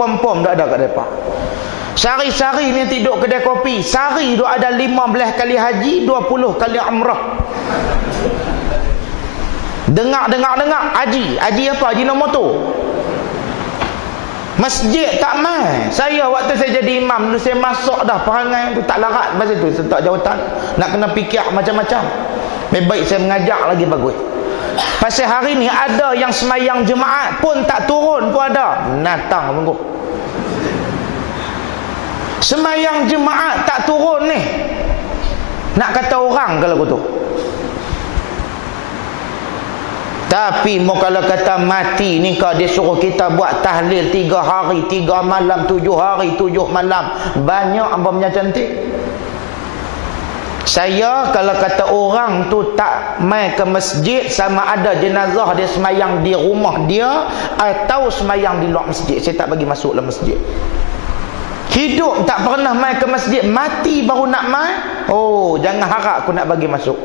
pom-pom tak ada kat depan. Sehari-sehari ni tidur kedai kopi, sehari duk ada 15 kali haji, 20 kali umrah. Dengar haji apa? Haji nombor tu. Masjid tak mai. Saya waktu saya jadi imam dulu, saya masuk dah perangai tu tak larat masa tu, saya tak jawatan. Nak kena fikir macam-macam. Lebih baik saya mengajak lagi bagus. Pasal hari ni ada yang semayang jemaat pun tak turun pun ada. Natang tunggu. Semayang jemaat tak turun ni. Nak kata orang kalau tu. Tapi mau kalau kata mati ni kau dia suruh kita buat tahlil 3 hari 3 malam 7 hari 7 malam. Banyak apa cantik. Saya kalau kata orang tu tak mai ke masjid, sama ada jenazah dia semayang di rumah dia atau semayang di luar masjid, saya tak bagi masuk dalam masjid. Hidup tak pernah mai ke masjid, mati baru nak mai. Oh, jangan harap aku nak bagi masuk.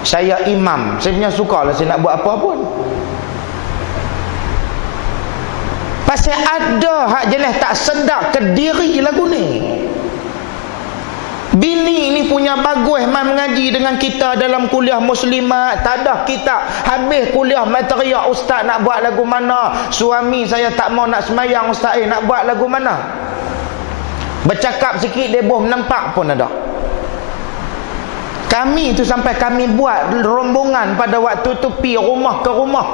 Saya imam, saya punya sukalah saya nak buat apa pun. Pasal ada hak jenis tak sedap ke diri lagu ni. Bini ni punya bagus mai mengaji dengan kita dalam kuliah muslimat. Tak ada kita habis kuliah mai teriak, ustaz nak buat lagu mana? Suami saya tak mau nak semayang, ustaz nak buat lagu mana? Bercakap sikit dia boh menampak pun ada. Kami tu sampai kami buat rombongan pada waktu tu pi rumah ke rumah.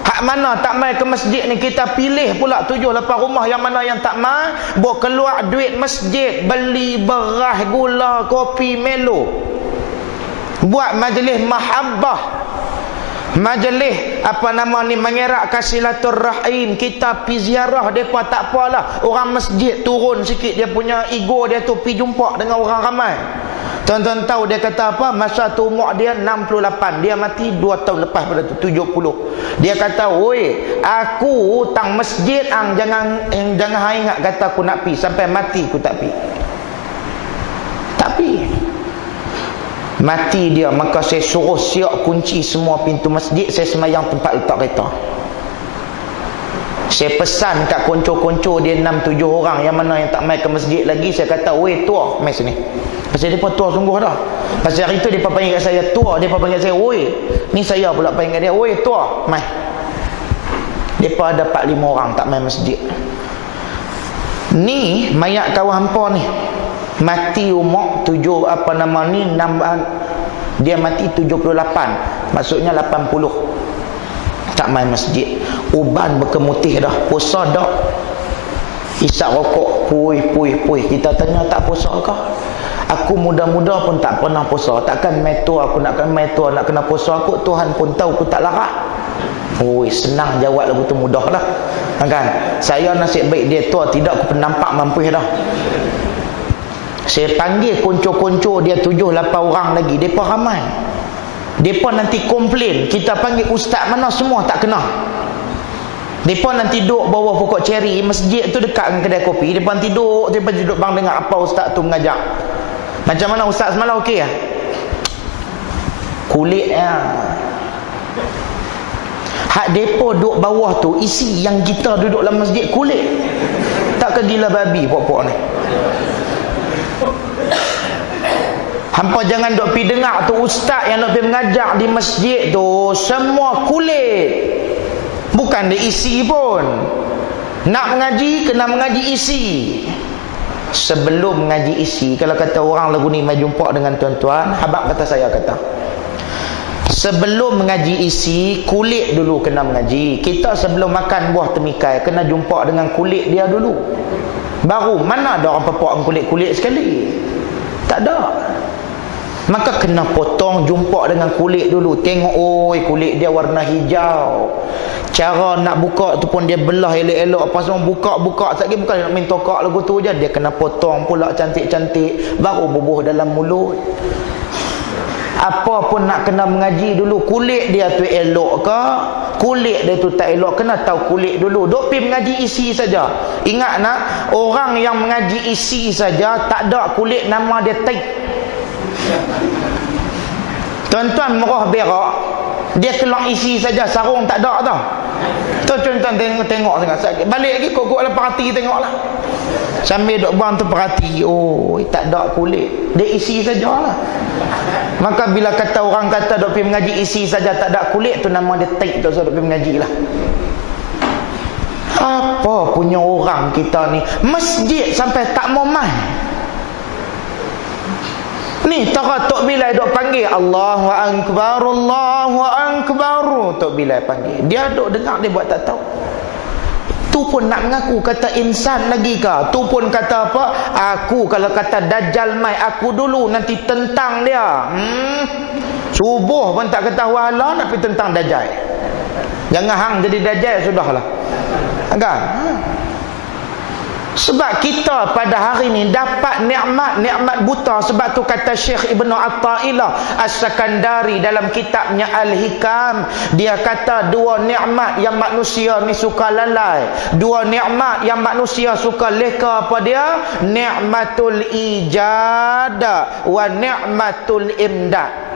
Hak mana tak mai ke masjid ni kita pilih pula 7-8 rumah yang mana yang tak mai, bawa keluar duit masjid, beli beras, gula, kopi, melo. Buat majlis mahabbah. Majlis apa nama ni mengerakkan silaturrahim. Kita pi ziarah depa tak apalah. Orang masjid turun sikit dia punya ego dia tu pi jumpa dengan orang ramai. Tuan-tuan tahu dia kata apa? Masa tu umur dia 68. Dia mati 2 tahun lepas pada tu 70. Dia kata, "Oi, aku hutang masjid jangan ingat kata aku nak pi sampai mati aku tak pi." Tapi mati dia, maka saya suruh siap kunci semua pintu masjid, saya semayang tempat letak kereta. Saya pesan kat konco-konco dia 6-7 orang yang mana yang tak mai ke masjid lagi, saya kata, "Weh tua, mai sini." Pasal dia pun tua sungguh dah. Pasal hari tu dia panggil kat saya tua, dia panggil saya, "Weh." Ni saya pula panggil kat dia, "Weh tua, mai." Depa ada 4-5 orang tak mai masjid. Ni mayat kawan hampa ni. Mati umur 7 apa nama ni 6, dia mati 78. Maksudnya 80. Tak mai masjid. Uban berkemutih dah, puasa dah. Isap rokok, puih. Kita tanya tak puasa kah? Aku muda-muda pun tak pernah puasa. Takkan mai tua aku nak kena puasa aku. Tuhan pun tahu aku tak larat. Oi, senang jawab lagu tu, mudah lah. Kan? Saya nasib baik dia tua, tidak aku pun nampak mampu dah. Saya panggil konco-konco dia 7-8 orang lagi. Depa ramai. Depa nanti komplain. Kita panggil ustaz mana semua tak kenal. Depa nanti duduk bawah pokok ceri. Masjid tu dekat dengan kedai kopi. Depa nanti duduk bang dengar apa ustaz tu mengajak. Macam mana ustaz semalam okey lah? Kulitnya. Hak depa duduk bawah tu, isi yang kita duduk dalam masjid kulit. Tak ke gila babi pokok ni. Hampa jangan duk pi dengar tu ustaz yang nak pi mengajar di masjid tu semua kulit. Bukan dia isi pun. Nak mengaji kena mengaji isi. Sebelum mengaji isi, kalau kata orang lagu ni mai jumpa dengan tuan-tuan, habaq kata saya kata, sebelum mengaji isi, kulit dulu kena mengaji. Kita sebelum makan buah temikai kena jumpa dengan kulit dia dulu. Baru mana ada orang pepok kulit-kulit sekali. Tak ada. Maka kena potong, jumpa dengan kulit dulu. Tengok, oi kulit dia warna hijau. Cara nak buka tu pun dia belah elok-elok. Apa semua buka-buka. Sekali bukan nak main tokak lagu tu je. Dia kena potong pula cantik-cantik. Baru bubuh dalam mulut. Apa pun nak kena mengaji dulu. Kulit dia tu elok ke? Kulit dia tu tak elok. Kena tahu kulit dulu. Duk pergi mengaji isi saja. Ingat nak, orang yang mengaji isi saja tak ada kulit nama dia taik. Tuan-tuan merah berak, dia keluar isi saja, sarung tak ada tau. Tu contoh tengok sangat. Balik lagi kok perhati tengoklah. Sambil duk buang tu perhati. Oh, tak ada kulit. Dia isi sajalah. Maka bila kata orang kata duk pergi mengaji isi saja tak ada kulit, tu nama dia taik tu, so duk pergi mengaji lah. Apa punya orang kita ni, masjid sampai tak mau mai. Ni tara Tok Bilal duk panggil Allahu Akbar, Allahu Akbar. Tok Bilal panggil. Dia duk dengar, dia buat tak tahu. Tu pun nak mengaku kata insan lagi ke? Tu pun kata apa? Aku kalau kata Dajjal mai, aku dulu nanti tentang dia. Subuh pun tak ketahui Allah nak pergi tentang Dajjal. Jangan hang jadi Dajjal sudahlah. Kan? Sebab kita pada hari ni dapat nikmat buta. Sebab tu kata Syekh Ibnu Athaillah As-Sakandari dalam kitabnya Al-Hikam, dia kata dua nikmat yang manusia ni suka lalai, dua nikmat yang manusia suka leka apa dia? Nikmatul ijad wa nikmatul imdad.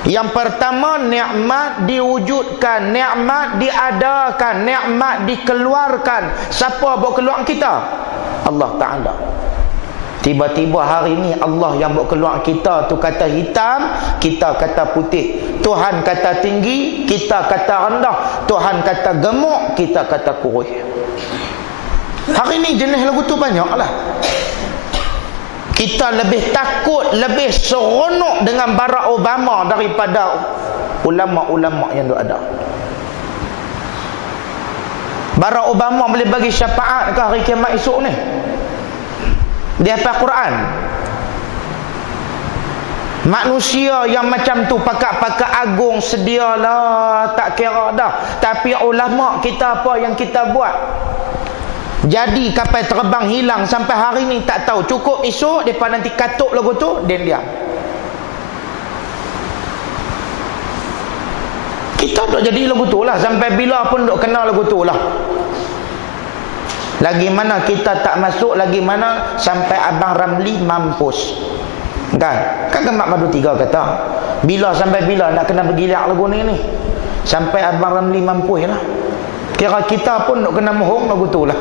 Yang pertama, nikmat diwujudkan, nikmat diadakan, nikmat dikeluarkan. Siapa buat keluar kita? Allah Ta'ala. Tiba-tiba hari ni Allah yang buat keluar kita tu kata hitam, kita kata putih. Tuhan kata tinggi, kita kata rendah. Tuhan kata gemuk, kita kata kurus. Hari ni jenis lagu tu banyak lah. Kita lebih takut, lebih seronok dengan Barack Obama daripada ulama-ulama yang ada. Barack Obama boleh bagi syafaat ke hari kiamat esok ni? Dia hafal Quran. Manusia yang macam tu pakak-pakak agung sedialah, tak kira dah. Tapi ulama kita apa yang kita buat? Jadi kapal terbang hilang sampai hari ni tak tahu. Cukup esok depa nanti katuk lagu tu, dia diam. Kita duk jadi lagu tu lah, sampai bila pun duk kenal lagu tu lah. Lagi mana kita tak masuk, lagi mana sampai Abang Ramli mampus. Kan Mak Madu 3 kata, bila sampai bila nak kena bergilak lagu ni. Sampai Abang Ramli mampus lah. Kira kita pun duk kena mohong lagu tu lah.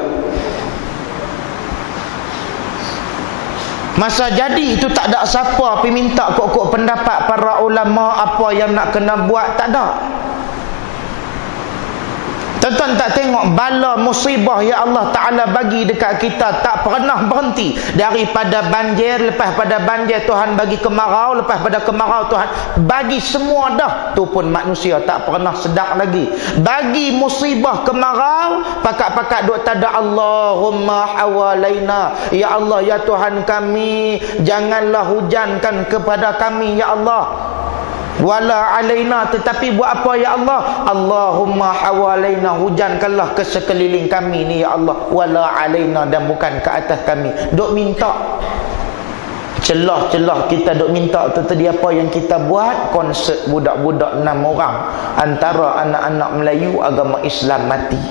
Masa jadi itu tak ada siapa pergi minta kok pendapat para ulama apa yang nak kena buat, tak ada. Tuan-tuan tak tengok bala musibah yang Allah Ta'ala bagi dekat kita tak pernah berhenti. Daripada banjir, lepas pada banjir Tuhan bagi kemarau, lepas pada kemarau Tuhan bagi semua dah. Tu pun manusia tak pernah sedar lagi. Bagi musibah kemarau, pakak-pakak duk tada Allahumma hawalaina. Ya Allah, ya Tuhan kami, janganlah hujankan kepada kami ya Allah. Wala alaina, tetapi buat apa ya Allah? Allahumma hawalaina, hujankanlah ke sekeliling kami ni ya Allah. Wala alaina, dan bukan ke atas kami. Duk minta celah-celah kita duk minta tu tadi apa yang kita buat? Konsert budak-budak 6 orang antara anak-anak Melayu agama Islam mati.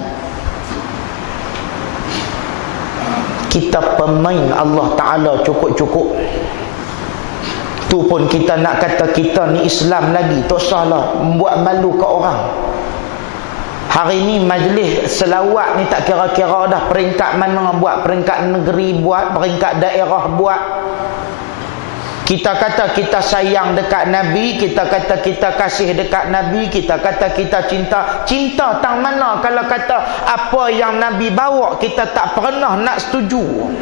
Kita pemain Allah Ta'ala cukup-cukup. Tu pun kita nak kata kita ni Islam lagi, tak salah membuat malu ke orang. Hari ni majlis selawat ni tak kira-kira dah peringkat mana buat, peringkat negeri buat, peringkat daerah buat. Kita kata kita sayang dekat Nabi, kita kata kita kasih dekat Nabi, kita kata kita cinta. Cinta tang mana kalau kata apa yang Nabi bawa kita tak pernah nak setuju.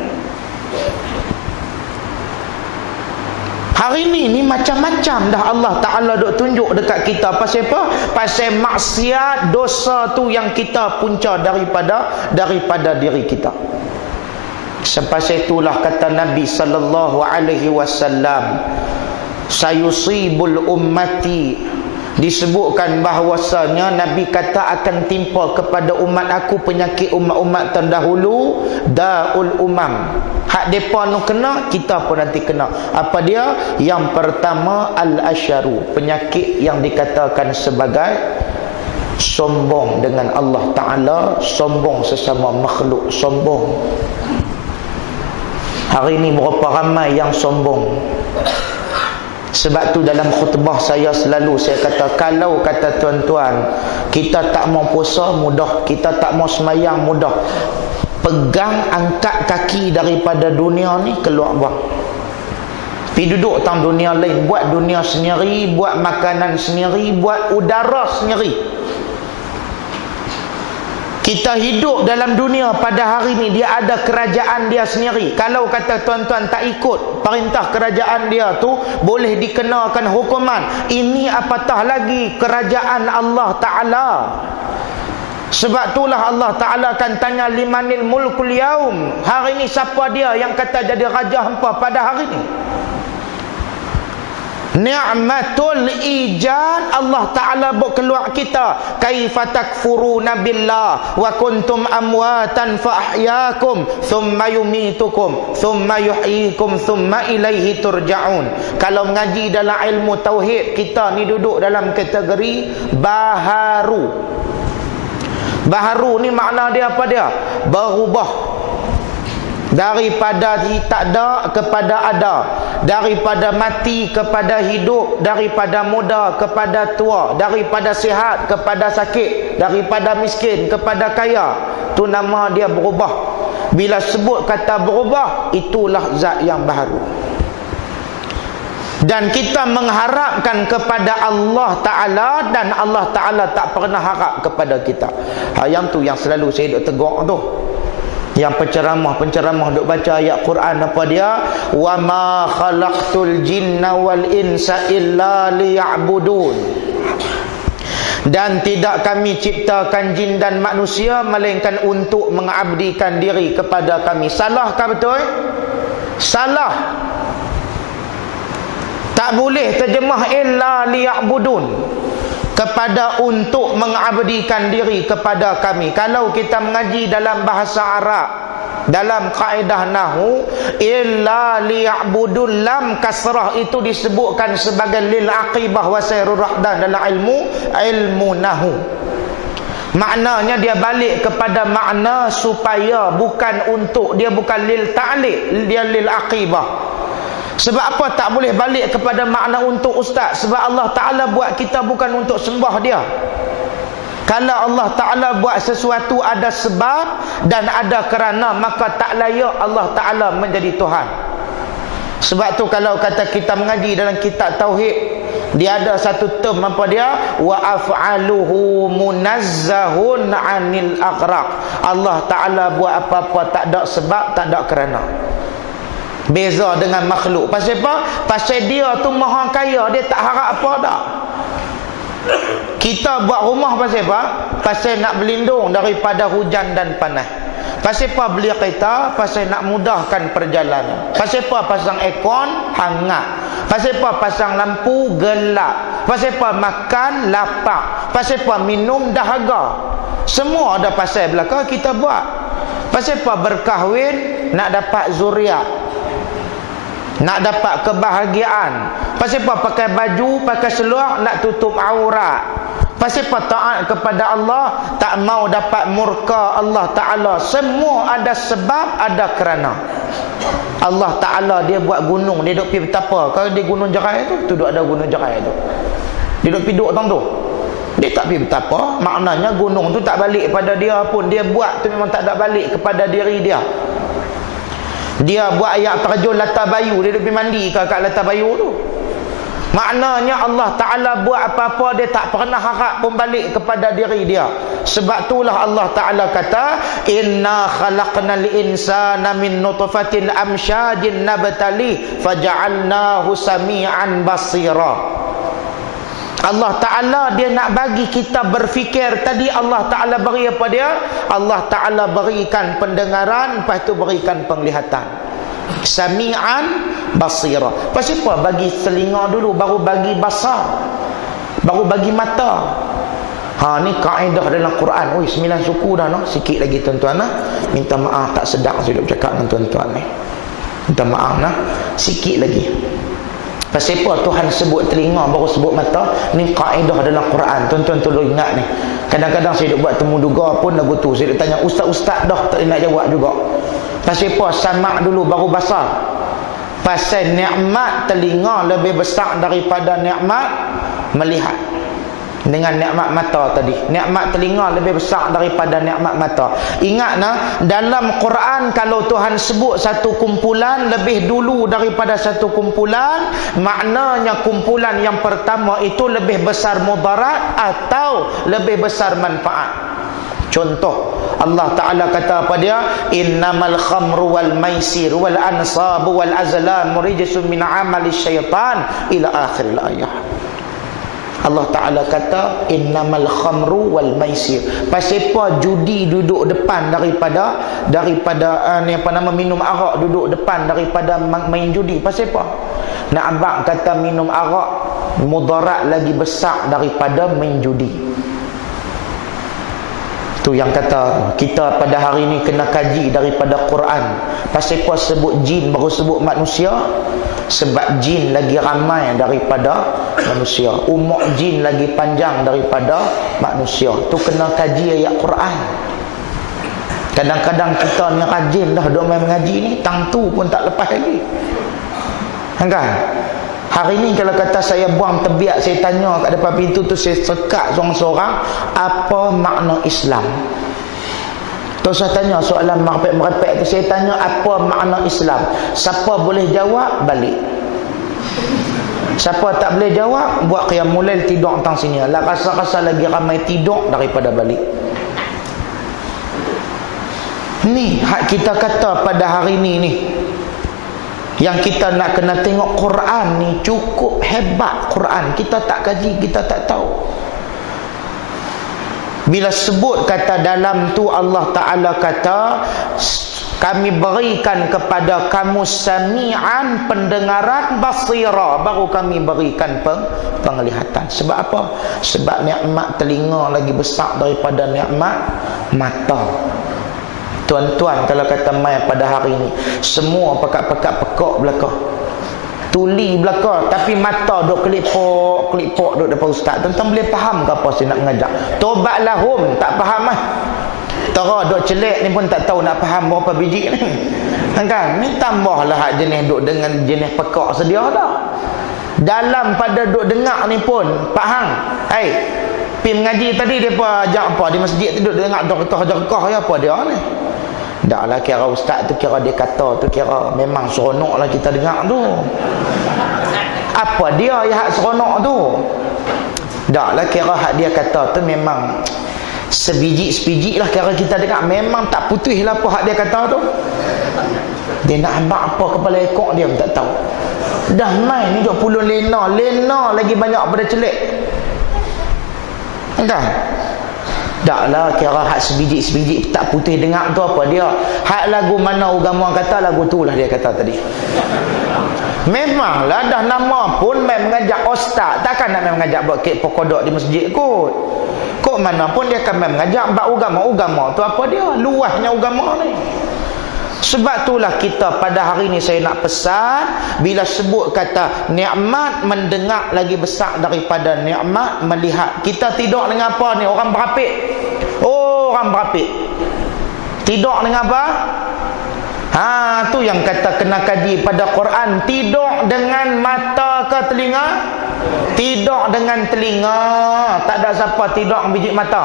Hari ni macam-macam dah Allah Ta'ala duk tunjuk dekat kita. Pasal apa? Pasal maksiat, dosa tu yang kita punca daripada diri kita. Sepasal itulah kata Nabi sallallahu alaihi wasallam, sayusibul ummati, disebutkan bahawasanya Nabi kata akan timpa kepada umat aku penyakit umat-umat terdahulu, daul umam. Hak depa nu kena, kita pun nanti kena. Apa dia? Yang pertama al-asyaru, penyakit yang dikatakan sebagai sombong dengan Allah Ta'ala, sombong sesama makhluk, sombong. Hari ini berapa ramai yang sombong. Sebab tu dalam khutbah saya selalu saya kata, kalau kata tuan-tuan kita tak mau puasa mudah, kita tak mau semayang mudah, pegang angkat kaki daripada dunia ni, keluar buang. Pergi duduk tang dunia lain, buat dunia sendiri, buat makanan sendiri, buat udara sendiri. Kita hidup dalam dunia pada hari ni, dia ada kerajaan dia sendiri. Kalau kata tuan-tuan tak ikut perintah kerajaan dia tu, boleh dikenakan hukuman. Ini apatah lagi kerajaan Allah Ta'ala. Sebab itulah Allah Ta'ala akan tanya, limanil mulkul yaum, hari ni siapa dia yang kata jadi raja hampa pada hari ni? Ni'matul ijad, Allah Ta'ala buat keluar kita. Kaifa takfuruna billah wa kuntum amwatan fa ahyakum thumma yumitukum thumma yuhyikum thumma ilaihi turja'un. Kalau mengaji dalam ilmu tauhid, kita ni duduk dalam kategori baharu. Baharu ni makna dia apa dia? Berubah. Daripada tak ada kepada ada, daripada mati kepada hidup, daripada muda kepada tua, daripada sihat kepada sakit, daripada miskin kepada kaya. Tu nama dia berubah. Bila sebut kata berubah, itulah zat yang baharu. Dan kita mengharapkan kepada Allah Ta'ala, dan Allah Ta'ala tak pernah harap kepada kita. Yang tu yang selalu saya duk tegur tu. Yang penceramah duk baca ayat Quran apa dia? Wa ma khalaqtul jinna wal insa illa liya'budun. Dan tidak kami ciptakan jin dan manusia melainkan untuk mengabdikan diri kepada kami. Salah kah betul? Salah. Tak boleh terjemah illa liya'budun, kepada untuk mengabdikan diri kepada kami. Kalau kita mengaji dalam bahasa Arab, dalam kaedah nahu, illa liya'budun, lam kasrah itu disebutkan sebagai lil aqibah wa sayrul rahdan dalam ilmu nahu. Maknanya dia balik kepada makna supaya, bukan untuk. Dia bukan lil ta'liq, dia lil aqibah. Sebab apa tak boleh balik kepada makna untuk ustaz? Sebab Allah Ta'ala buat kita bukan untuk sembah dia. Kalau Allah Ta'ala buat sesuatu ada sebab dan ada kerana, maka tak layak Allah Ta'ala menjadi Tuhan. Sebab tu kalau kata kita mengaji dalam kitab Tauhid, dia ada satu term apa dia? Wa af'aluhu munazzahun 'anil aghraq. Allah Ta'ala buat apa-apa tak ada sebab, tak ada kerana. Beza dengan makhluk. Pasal apa? Pasal dia tu maha kaya, dia tak harap apa dah. Kita buat rumah pasal apa? Pasal nak berlindung daripada hujan dan panas. Pasal apa beli kereta? Pasal nak mudahkan perjalanan. Pasal apa pasang aircon? Hangat. Pasal apa pasang lampu? Gelap. Pasal apa makan? Lapar. Pasal apa minum? Dahaga. Semua ada pasal belakang kita buat. Pasal apa berkahwin? Nak dapat zuriat, nak dapat kebahagiaan. Pasal apa pakai baju, pakai seluar? Nak tutup aurat. Pasal apa taat kepada Allah? Tak mau dapat murka Allah Ta'ala. Semua ada sebab, ada kerana. Allah Ta'ala dia buat gunung, dia duduk pergi betapa. Kalau dia gunung Jerai tu, duduk ada gunung Jerai tu, dia duduk pergi duduk tang tu, dia tak pergi betapa. Maknanya gunung tu tak balik pada dia pun. Dia buat tu memang tak ada balik kepada diri dia. Dia buat air terjun Lata Bayu, dia pergi mandi kat Lata Bayu tu. Maknanya Allah Ta'ala buat apa-apa, dia tak pernah harap pun balik kepada diri dia. Sebab itulah Allah Ta'ala kata, inna khalaqnal insana min nutfatin amsyajin nabtali faja'alnahu sami'an basira. Allah Ta'ala dia nak bagi kita berfikir. Tadi Allah Ta'ala beri apa dia? Allah Ta'ala berikan pendengaran, lepas tu berikan penglihatan. Sami'an basira. Pasal apa bagi telinga dulu, baru bagi basar, baru bagi mata. Ni kaedah dalam Quran. 9 suku dah no. Sikit lagi tuan-tuan. Minta maaf tak sedap saya duk cakap dengan tuan-tuan ni. Minta maaf sikit lagi. Pasal apa Tuhan sebut telinga baru sebut mata? Ni kaedah dalam Quran. Tuan-tuan tolong ingat ni. Kadang-kadang saya duk buat temu duga pun lagu tu saya duk tanya ustaz-ustaz dah tak nak jawab juga. Pasal apa samak dulu baru basar? Pasal nikmat telinga lebih besar daripada nikmat melihat. Dengan nikmat mata tadi, nikmat telinga lebih besar daripada nikmat mata. Ingat dalam Quran kalau Tuhan sebut satu kumpulan lebih dulu daripada satu kumpulan, maknanya kumpulan yang pertama itu lebih besar mudarat atau lebih besar manfaat. Contoh, Allah Ta'ala kata apa dia? Innamal khamru wal maisir wal ansabu wal azlam rijsun min amali syaitan ila akhir ayat. Allah Ta'ala kata innamal khamru wal maisir. Pasal apa judi duduk depan daripada minum arak duduk depan daripada main judi? Pasal apa? Nak abang kata minum arak mudarat lagi besar daripada main judi. Tu yang kata kita pada hari ini kena kaji daripada Quran. Pasal apa sebut jin baru sebut manusia? Sebab jin lagi ramai daripada manusia, umur jin lagi panjang daripada manusia. Tu kena kaji ayat Quran. Kadang-kadang kita ni rajin dah duk main mengaji ni, tang tu pun tak lepas lagi. Kan? Hari ni kalau kata saya buang tebiak, saya tanya kat depan pintu tu, saya sekat seorang-seorang, apa makna Islam? Tu saya tanya soalan merepek tu, saya tanya apa makna Islam? Siapa boleh jawab, balik. Siapa tak boleh jawab, buat qiyamul lail, tidur tang sini. Lah rasa-rasa lagi ramai tidur daripada balik. Ni hak kita kata pada hari ni. Yang kita nak kena tengok Quran ni cukup hebat. Quran kita tak kaji, kita tak tahu. Bila sebut kata dalam tu Allah Ta'ala kata kami berikan kepada kamu sami'an, pendengaran, basira, baru kami berikan penglihatan. Sebab apa? Sebab nikmat telinga lagi besar daripada nikmat mata. Tuan-tuan kalau kata mai pada hari ini semua pekat-pekat pekak belakang, tuli belakang, tapi mata duk kelipok duk depan ustaz. Tuan-tuan boleh faham ke apa saya nak mengajak? Tobatlah hum, tak faham Tara duk celek ni pun tak tahu nak faham berapa biji ni. Kan? Ni tambahlah hak jenis duk dengan jenis pekak sedia dah. Dalam pada duk dengar ni pun Pak Hang, pergi mengaji tadi depa ajak apa di masjid tu duk dengar dokah-dokah ya apa dia ni? Dak lah, kira ustaz tu kira dia kata tu kira memang seronok lah kita dengar tu. Apa dia yang hak seronok tu? Dak lah, kira hak dia kata tu memang sebiji-sebiji lah kira kita dengar, memang tak putih lah apa hak dia kata tu. Dia nak ambak apa kepala ekor dia pun tak tahu. Dah main ni duk puluh lena lagi banyak pada celek. Kan? Tak lah, kira hak sebiji-sebiji tak putih dengar tu apa dia. Hak lagu mana agama kata, lagu tu lah dia kata tadi. Memanglah dah nama pun main mengajak ustaz, takkan nak main mengajak buat kek pokodok di masjid kot. Kok mana pun dia akan main mengajak bab agama tu apa dia, luasnya agama ni. Sebab itulah kita pada hari ini saya nak pesan, bila sebut kata nikmat mendengar lagi besar daripada nikmat melihat. Kita tidur dengan apa ni? Orang berapik. Orang berapik. Tidur dengan apa? Tu yang kata kena kaji pada Quran. Tidur dengan mata ke telinga? Tidur dengan telinga. Tak ada siapa tidur dengan biji mata.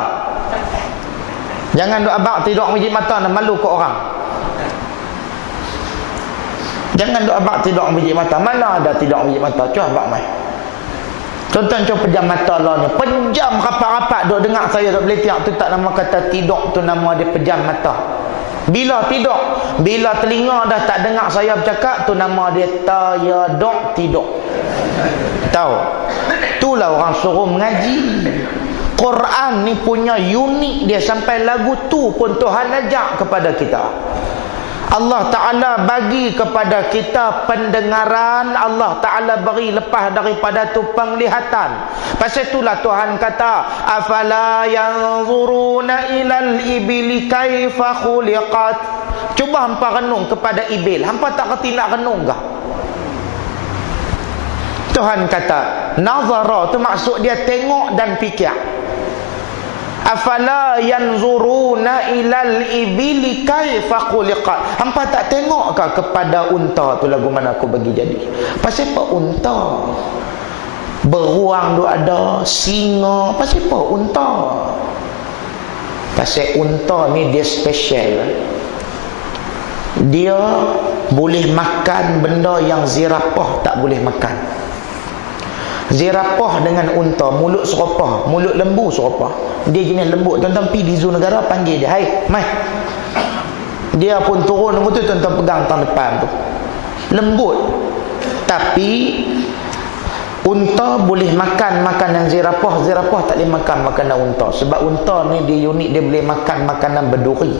Jangan duk abang tidur dengan biji mata, nak malu ke orang. Jangan duk abang tidur dengan biji mata. Mana ada tidur dengan biji mata? Cuba abang mai. Tuan-tuan cuba pejam mata lah ni. Pejam rapat-rapat duk dengar saya duk belitiak tu, tak nama kata tidur tu, nama dia pejam mata. Bila tidur, bila telinga dah tak dengar saya bercakap tu, nama dia tayaduk, tidur. Tahu? Itulah orang suruh mengaji. Quran ni punya unik dia, sampai lagu tu pun Tuhan ajak kepada kita. Allah Ta'ala bagi kepada kita pendengaran, Allah Ta'ala beri lepas daripada tu penglihatan. Pasal itulah Tuhan kata, afala yanzuruna ilal ibili kaifa khuliqat. Cuba hampa renung kepada ibil, hampa tak kerti nak renung kah? Tuhan kata nazara tu maksud dia tengok dan fikir. Afala yanzuruna ilal ibili kaifa khuliqat. Hampa tak tengok ke kepada unta tu lagu mana aku bagi jadi? Pasal apa unta? Beruang tu ada, singa, pasal apa unta? Pasal unta ni dia special. Dia boleh makan benda yang zirapah tak boleh makan. Zirapah dengan unta, mulut serupa, mulut lembu serupa. Dia jenis lembut. Tuan-tuan pergi di zoo negara, panggil dia, hai, mai. Dia pun turun lembu tu, tuan-tuan pegang tang depan tu. Lembut. Tapi unta boleh makan makanan zirapah. Zirapah tak boleh makan makanan unta. Sebab unta ni dia unik, dia boleh makan makanan berduri.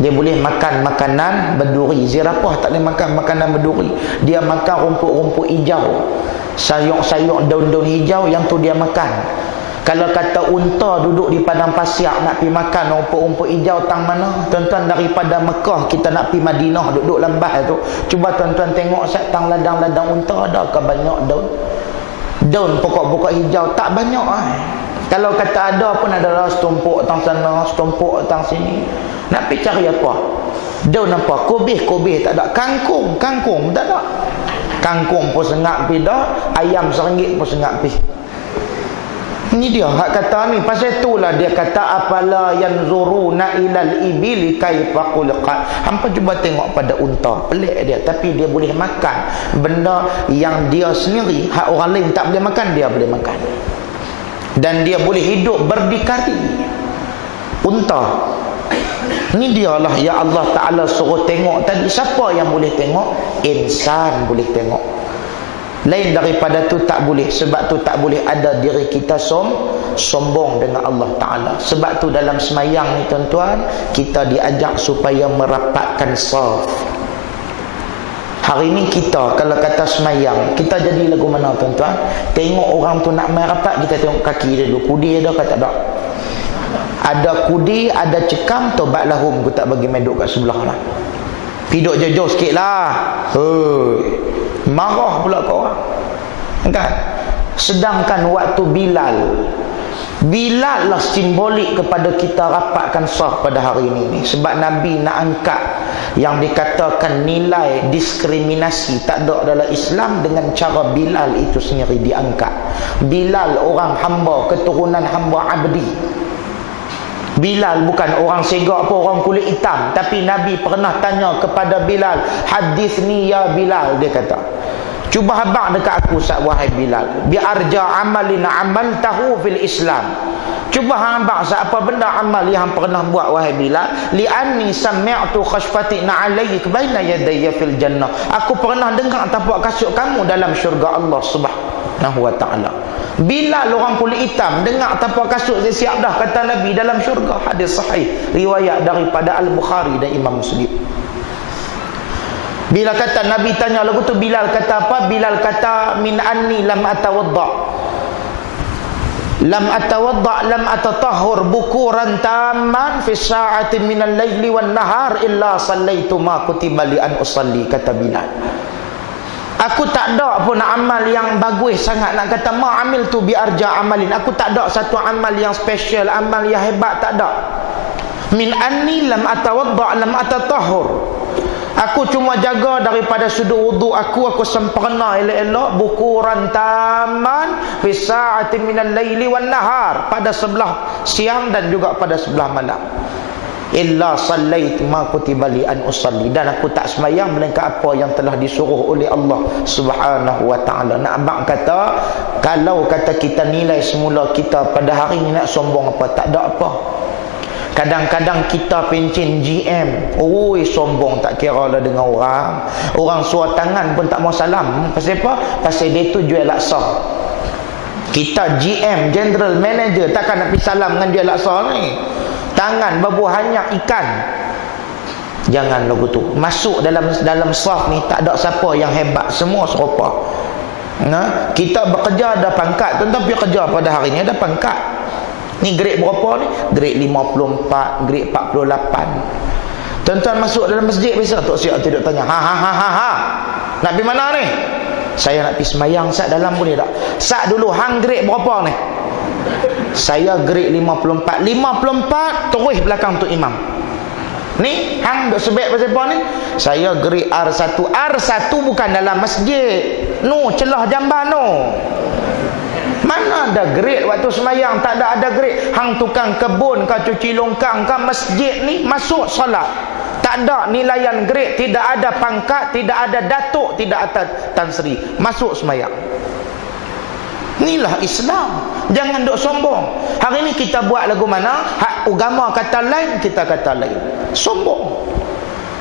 Dia boleh makan makanan berduri. Zirapah tak boleh makan makanan berduri. Dia makan rumput-rumput hijau, sayur-sayur, daun-daun hijau, yang tu dia makan. Kalau kata unta duduk di padang pasir nak pergi makan rumput-rumput hijau tang mana? Tuan-tuan daripada Mekah kita nak pergi Madinah duduk lembah tu. Cuba tuan-tuan tengok sat tang ladang-ladang unta ada ke banyak daun? Daun pokok-pokok hijau tak banyak Kalau kata ada pun adalah setumpuk tang sana, setumpuk tang sini. Nak pergi cari apa? Daun apa? Kobis tak ada. Kangkung tak ada. Kangkung pun sengak pergi dah, ayam RM1 pun sengak pergi. Ini dia hak kata ni. Pasal itulah dia kata afala yanzuruna ilal ibili kaifa khuliqat. Hampa cuba tengok pada unta, pelik dia, tapi dia boleh makan benda yang dia sendiri hak orang lain tak boleh makan, dia boleh makan. Dan dia boleh hidup berdikari. Unta ni dialah ya Allah Ta'ala suruh tengok tadi. Siapa yang boleh tengok? Insan boleh tengok. Lain daripada tu tak boleh. Sebab tu tak boleh ada diri kita sombong dengan Allah Ta'ala. Sebab tu dalam semayang ni tuan-tuan, kita diajak supaya merapatkan saf. Hari ni kita kalau kata semayang, kita jadi lagu mana tuan-tuan? Tengok orang tu nak main rapat, kita tengok kaki dia dulu, kudi dia dah kata tak? Ada kudi, ada cekam, tobat lahum, aku tak bagi meduk kat sebelah lah. Piduk jauh sikit lah. Marah pula kau orang kan? Sedangkan waktu Bilal lah simbolik kepada kita rapatkan saf pada hari ini. Sebab Nabi nak angkat yang dikatakan nilai diskriminasi tak ada dalam Islam dengan cara Bilal itu sendiri diangkat. Bilal orang hamba, keturunan hamba abdi. Bilal bukan orang segak apa, orang kulit hitam. Tapi Nabi pernah tanya kepada Bilal, hadis ni ya Bilal, dia kata, cuba habaq dekat aku sat wahai Bilal, bi arja amalin amaltahu fil Islam. Cuba habaq sat apa benda amal yang pernah buat wahai Bilal. Li anni sami'tu khashfatina alayk baina yadayya fil jannah. Aku pernah dengar tapak kasut kamu dalam syurga Allah Subhanahu wa taala. Bilal orang kulit hitam dengar tapak kasut dia siap dah kata Nabi dalam syurga. Hadis sahih riwayat daripada Al-Bukhari dan Imam Muslim. Bila kata Nabi tanya lagu tu, Bilal kata apa? Bilal kata min anni lam atawadda lam atatahhur bukuran taman fi sa'atin minal laili wan nahar illa sallaitu ma kutiba li an usalli, kata Bilal. Aku tak ada pun amal yang bagus sangat nak kata ma amil tu bi arja amalin. Aku tak ada satu amal yang special, amal yang hebat, tak ada. Min anni lam atawadda lam atatahhur. Aku cuma jaga daripada sudut wudu aku sempurna elok-elok bukuran taman fi sa'atin minal laili wan nahar, pada sebelah siang dan juga pada sebelah malam. Illa sallaitu ma kutiba li an usalli, dan aku tak sembahyang melainkan apa yang telah disuruh oleh Allah Subhanahu wa taala. Nak abang kata kalau kata kita nilai semula kita pada hari ni nak sombong apa, tak ada apa. Kadang-kadang kita pencin GM, oi sombong tak kira lah dengan orang. Orang suar tangan pun tak mau salam. Pasal apa? Pasal dia tu jual laksa. Kita GM, General Manager, takkan nak pergi salam dengan jual laksa ni. Tangan berbuah ikan. Jangan lagu tu. Masuk dalam saf ni tak ada siapa yang hebat, semua serupa. Nah, kita bekerja ada pangkat, tuan-tuan pergi kerja pada hari ni ada pangkat. Ni grade berapa ni? Grade 54, grade 48. Tuan-tuan masuk dalam masjid biasa Tok Siap tidak tanya, ha. Nak pergi mana ni? Saya nak pergi semayang, sat dalam boleh tak? Sat dulu hang grade berapa ni? Saya grade 54. 54 terus belakang tu imam. Ni hang duk sebab pasal apa ni? Saya grade R1. R1 bukan dalam masjid. No, celah jamban no. Mana ada grade waktu semayang? Tak ada grade. Hang tukang kebun ke cuci longkang ke masjid ni masuk solat. Tak ada nilaian grade, tidak ada pangkat, tidak ada datuk, tidak ada Tan Sri. Masuk semayang. Inilah Islam. Jangan duk sombong. Hari ni kita buat lagu mana? Hak agama kata lain, kita kata lain. Sombong.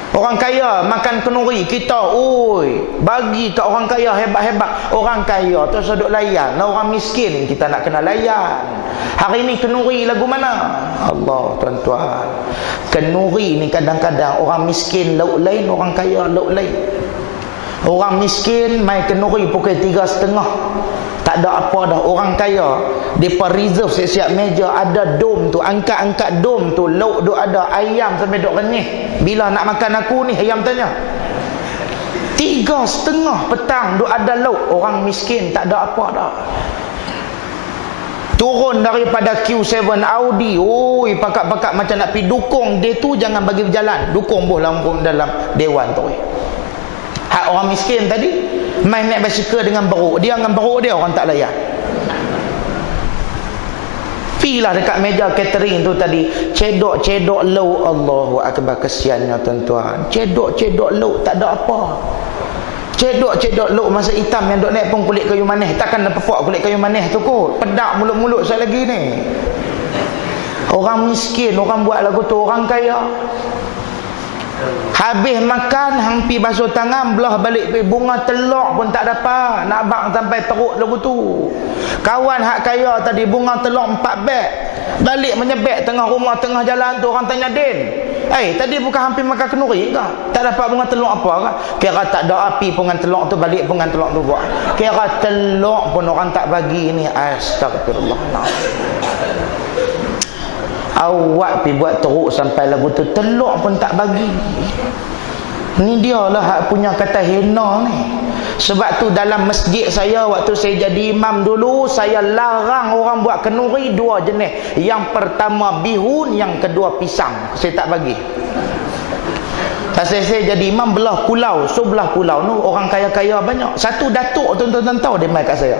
Orang kaya makan kenduri, kita bagi kat orang kaya hebat-hebat. Orang kaya tu seduk layan. Orang miskin kita nak kena layan. Hari ni kenduri lagu mana? Allah tuan-tuan. Kenduri ni kadang-kadang orang miskin lauk lain, orang kaya lauk lain. Orang miskin main kenduri pukul 3.30. Tak ada apa dah. Orang kaya depa reserve siap-siap meja, ada dom tu, angkat-angkat dom tu, lauk duk ada, ayam sampai duk renyih. Bila nak makan aku ni, ayam tanya. 3.30 petang duk ada lauk. Orang miskin tak ada apa dah. Turun daripada Q7 Audi, pakat-pakat macam nak pergi dukung dia tu, jangan bagi berjalan. Dukung boh dalam dewan tu. Hak orang miskin tadi main naik basikal dengan beruk. Dia dengan beruk dia orang tak layan. Pilah dekat meja catering tu tadi, cedok-cedok lauk. Allahu akbar, kesiannya tuan-tuan. Cedok-cedok lauk tak ada apa. Cedok-cedok lauk masa hitam yang duk naik pun kulit kayu manis. Takkan ada pepok kulit kayu manis tu kot. Pedak mulut-mulut saya lagi ni. Orang miskin, orang buat lagu tu, orang kaya. Habis makan, hang pi basuh tangan, belah balik pi bunga telok pun tak dapat. Nak bang sampai teruk lagu tu. Kawan hak kaya tadi bunga telok 4 beg. Balik menyebek tengah rumah, tengah jalan tu orang tanya, Din, tadi bukan hampir makan kenduri ke? Tak dapat bunga telok apa ke? Kira tak ada api pungan telok tu, balik pungan telok tu buat. Kira telok pun orang tak bagi ni. Astagfirullah. Awak pi buat teruk sampai lagu tu, telok pun tak bagi. Ni dia lah hak punya kata hina ni. Sebab tu dalam masjid saya waktu saya jadi imam dulu, saya larang orang buat kenduri 2 jenis. Yang pertama bihun, yang kedua pisang. Saya tak bagi. Saya jadi imam belah pulau. So belah pulau tu orang kaya-kaya banyak. Satu datuk tuan-tuan tahu dia mai kat saya.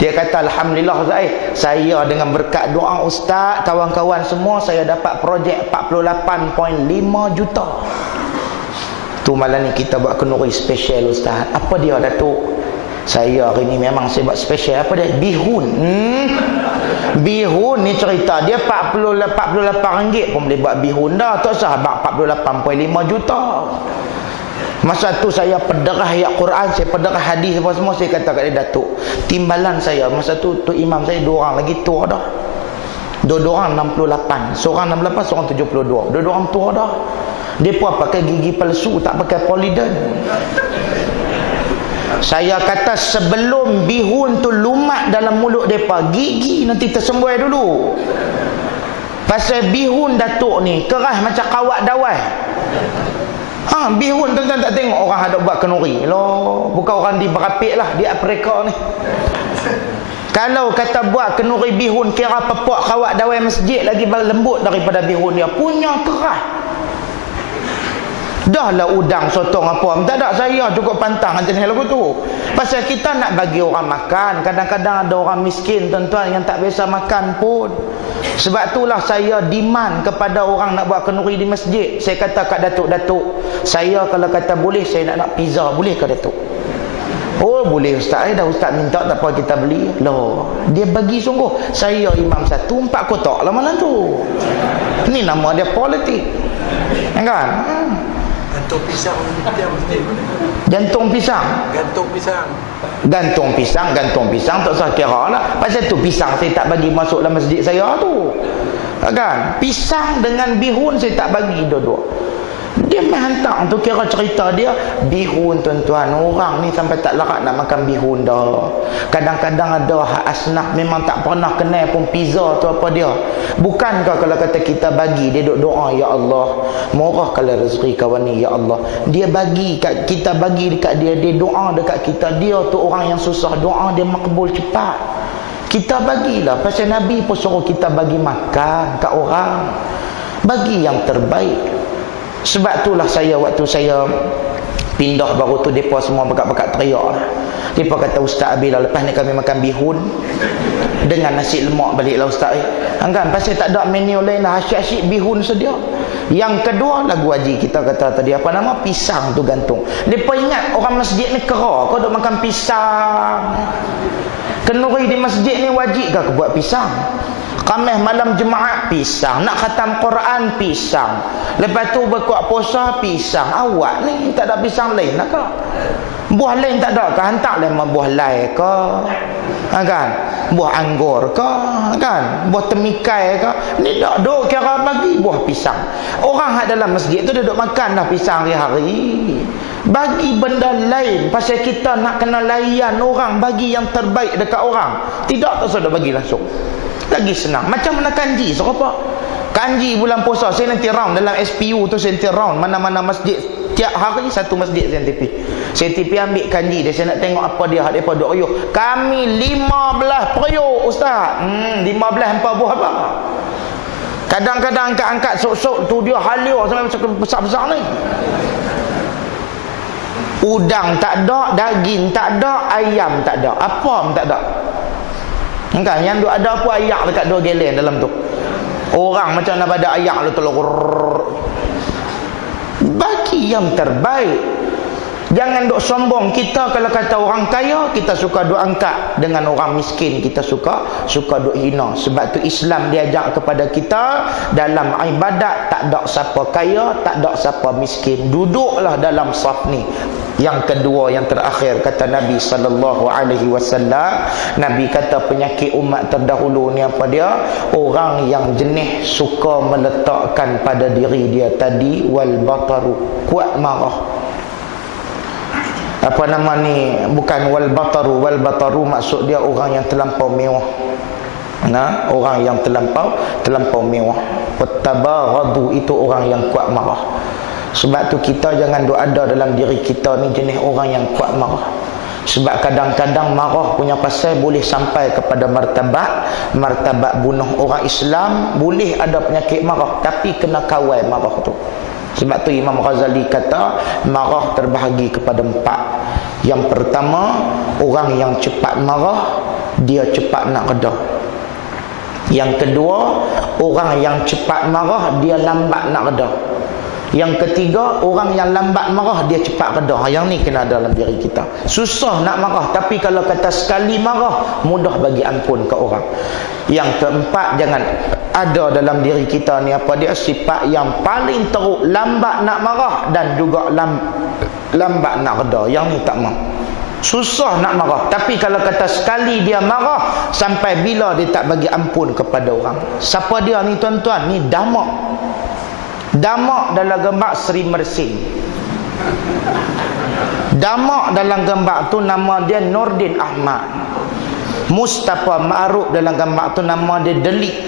Dia kata, alhamdulillah saya dengan berkat doa ustaz, kawan-kawan semua, saya dapat projek 48.5 juta. Tu malam ni kita buat kenduri special ustaz. Apa dia datuk? Saya hari ni memang saya buat special. Apa dia? Bihun. Bihun ni cerita dia 48 ringgit pun boleh buat bihun dah. Tak usah abang 48.5 juta. Masa tu saya pederah ayat Quran, saya pederah hadis apa semua, saya kata kat dia, datuk, timbalan saya masa tu imam saya 2 orang lagi tua dah. 2 orang 68, seorang 68, seorang 72. 2 orang tua dah. Depa pakai gigi palsu, tak pakai poliden. Saya kata sebelum bihun tu lumat dalam mulut depa, gigi nanti tersembuai dulu. Pasal bihun datuk ni keras macam kawat dawai. Bihun tuan-tuan tak tengok orang ada buat kenduri. Loh, bukan orang di berapik lah, di Afrika ni. Kalau kata buat kenduri bihun, kira pepok kawat dawai masjid lagi lembut daripada bihun dia. Punya keras. Dah lah udang sotong apa, tak ada, saya cukup pantang jenis lagu tu. Pasal kita nak bagi orang makan. Kadang-kadang ada orang miskin tuan-tuan yang tak biasa makan pun. Sebab itulah saya demand kepada orang nak buat kenduri di masjid. Saya kata kat datuk-datuk, saya kalau kata boleh, saya nak pizza, boleh ke datuk? Oh boleh ustaz, dah ustaz minta, tak apa kita beli. Loh, dia bagi sungguh. Saya imam 1, 4 kotak lah malam tu. Ni nama dia politik, kan? Gantung pisang jantung pisang. Gantung pisang tak usah kira lah. Pasal tu pisang saya tak bagi masuk dalam masjid saya tu, kan? Pisang dengan bihun saya tak bagi dua-dua. Dia main hantar tu, kira cerita dia bihun tuan-tuan. Orang ni sampai tak larat nak makan bihun dah. Kadang-kadang ada hak asnaf memang tak pernah kenal pun pizza tu apa dia. Bukankah kalau kata kita bagi, dia duk doa, ya Allah murahkanlah rezeki kawan ni, ya Allah. Dia bagi kat kita, bagi dekat dia, dia doa dekat kita. Dia tu orang yang susah, doa dia makbul cepat. Kita bagilah. Pasal Nabi pun suruh kita bagi makan kat orang. Bagi yang terbaik. Sebab itulah saya waktu saya pindah baru tu depa semua bakat-bakat teriak lah. Depa kata, Ustaz Abi lah, lepas ni kami makan bihun dengan nasi lemak balik lah Ustaz. Kan pasal tak ada menu lain lah, asyik-asyik bihun sedia. Yang kedua lagu haji kita kata tadi apa nama, pisang tu gantung. Depa ingat orang masjid ni kera kau duk makan pisang. Kenduri di masjid ni wajib ke buat pisang? Khamis malam Jumaat pisang, nak khatam Quran pisang, lepas tu berkuat puasa pisang. Awak ni tak ada pisang lain nak ke? Buah lain tak ada ke? Hantar lemah buah lai ke? Kan? Buah anggur ke? Kan? Buah temikai ke? Ni tak duk kira bagi buah pisang. Orang hak dalam masjid tu duduk makan dah pisang hari-hari. Bagi benda lain. Pasal kita nak kena layan orang, bagi yang terbaik dekat orang. Tidak tak sudah bagi langsung. Lagi senang. Macam mana kanji serupa. Kanji bulan puasa saya nanti round dalam SPU tu, saya nanti round mana-mana masjid. Tiap hari satu masjid saya nanti pergi. Saya tipi ambil kanji dia, saya nak tengok apa dia hak depa duk ayuh. Kami 15 periuk Ustaz. 15 hampa buah apa? Kadang-kadang angkat-angkat sok-sok tu dia halia sampai macam besar-besar ni. Udang tak ada, daging tak ada, ayam tak ada. Apa pun tak ada. Kan yang duk ada apa ayak dekat 2 gelen dalam tu. Orang macam nak pada ayak lu telur. Bagi yang terbaik. Jangan duk sombong. Kita kalau kata orang kaya, kita suka duk angkat. Dengan orang miskin kita suka duk hina. Sebab tu Islam diajak kepada kita dalam ibadat tak ada siapa kaya, tak ada siapa miskin. Duduklah dalam saf ni. Yang kedua, yang terakhir kata Nabi sallallahu alaihi wasallam, Nabi kata penyakit umat terdahulu ni apa dia? Orang yang jenis suka meletakkan pada diri dia tadi wal bataru, kuat marah. Apa nama ni? Bukan wal bataru maksud dia orang yang terlampau mewah. Nah, orang yang terlampau mewah. Tabaradu itu orang yang kuat marah. Sebab tu kita jangan duk ada dalam diri kita ni jenis orang yang kuat marah. Sebab kadang-kadang marah punya pasal boleh sampai kepada martabat bunuh orang Islam. Boleh ada penyakit marah, tapi kena kawal marah tu. Sebab tu Imam Ghazali kata marah terbahagi kepada 4. Yang pertama, orang yang cepat marah, dia cepat nak reda. Yang kedua, orang yang cepat marah, dia lambat nak reda. Yang ketiga, orang yang lambat marah, dia cepat reda. Yang ni kena ada dalam diri kita. Susah nak marah, tapi kalau kata sekali marah, mudah bagi ampun ke orang. Yang keempat, jangan ada dalam diri kita ni apa dia, sifat yang paling teruk, lambat nak marah dan juga lambat nak reda. Yang ni tak mau. Susah nak marah, tapi kalau kata sekali dia marah, sampai bila dia tak bagi ampun kepada orang. Siapa dia ni tuan-tuan? Ni Damak. Damak dalam gambar Sri Mersing. Damak dalam gambar tu nama dia Nordin Ahmad. Mustafa Ma'ruf dalam gambar tu nama dia Delik.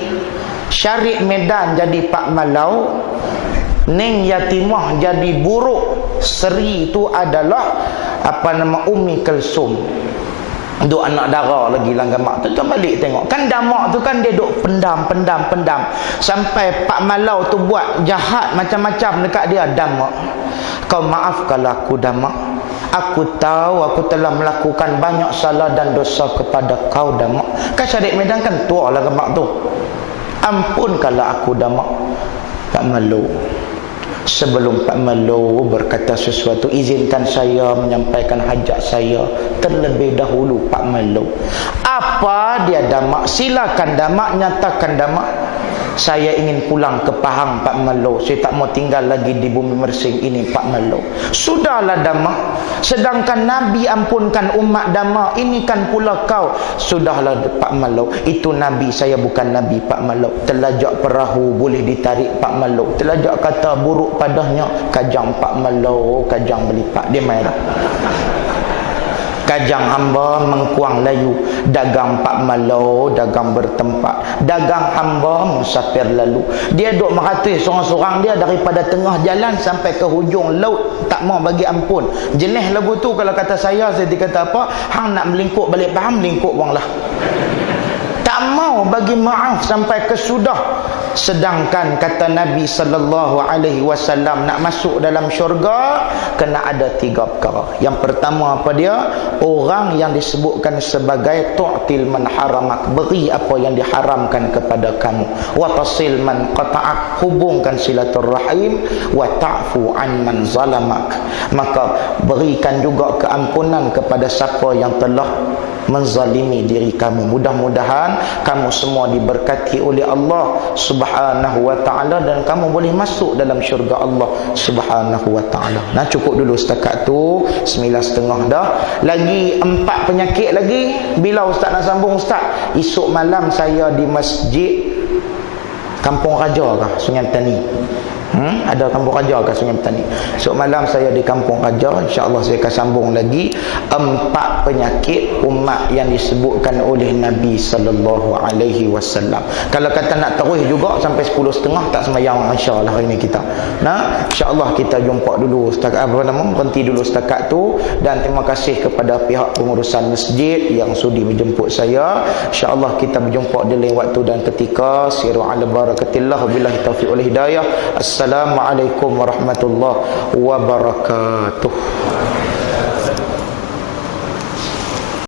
Syarif Medan jadi Pak Malau. Neng Yatimah jadi Buruk. Sri tu adalah apa nama, Umi Kalsum. Duk anak dara lagi dalam gambar tu. Tuan balik tengok. Kan Damak tu kan dia duk pendam. Sampai Pak Malau tu buat jahat macam-macam dekat dia. Damak, kau maaf kalau aku Damak. Aku tahu aku telah melakukan banyak salah dan dosa kepada kau Damak. Kan Syarif Medan kan tua lah gambar tu. Ampun kalau aku Damak. Pak Malau, sebelum Pak Malau berkata sesuatu, izinkan saya menyampaikan hajat saya terlebih dahulu Pak Malau. Apa dia Damak? Silakan Damak, nyatakan Damak. Saya ingin pulang ke Pahang Pak Malau. Saya tak mau tinggal lagi di bumi Mersing ini Pak Malau. Sudahlah Damak. Sedangkan Nabi ampunkan umat Damak. Ini kan pula kau. Sudahlah Pak Malau. Itu Nabi, saya bukan Nabi Pak Malau. Telajak perahu boleh ditarik Pak Malau. Telajak kata buruk padanya. Kajang Pak Malau, kajang belipak. Dia main dah. Kajang hamba mengkuang layu, dagang Pak Malau, dagang bertempat. Dagang hamba musafir lalu. Dia duk meratus seorang-seorang dia daripada tengah jalan sampai ke hujung laut, tak mau bagi ampun. Jenis lagu tu kalau kata saya dikata apa, hang nak melingkuk balik Pahang, melingkuk wang lah. mau bagi maaf sampai ke sudah. Sedangkan kata Nabi sallallahu alaihi wasallam, nak masuk dalam syurga kena ada 3 perkara. Yang pertama apa dia? Orang yang disebutkan sebagai tu'til man haramak, beri apa yang diharamkan kepada kamu. Wa tasil man qata'ak, hubungkan silaturrahim. Wa ta'fu an man zalamak, maka berikan juga keampunan kepada siapa yang telah menzalimi diri kamu. Mudah-mudahan kamu semua diberkati oleh Allah Subhanahu wa ta'ala dan kamu boleh masuk dalam syurga Allah Subhanahu wa ta'ala. Nah, cukup dulu setakat tu. 9.30 dah. Lagi 4 penyakit lagi. Bila ustaz nak sambung ustaz? Esok malam saya di masjid Kampung Raja kah? Sungai Petani. Ada Kampung Raja ke Sungai Petani? So malam saya di Kampung Raja, insya-Allah saya akan sambung lagi 4 penyakit umat yang disebutkan oleh Nabi sallallahu alaihi wasallam. Kalau kata nak terus juga sampai 10.30 tak sembahyang insya-Allah hari ni kita. Nah, insya-Allah kita jumpa dulu setakat berhenti dulu setakat tu, dan terima kasih kepada pihak pengurusan masjid yang sudi menjemput saya. Insya-Allah kita berjumpa di lain waktu dan ketika. Siru ala barakatillah, billahi taufiq wal hidayah. Assalamualaikum warahmatullahi wabarakatuh.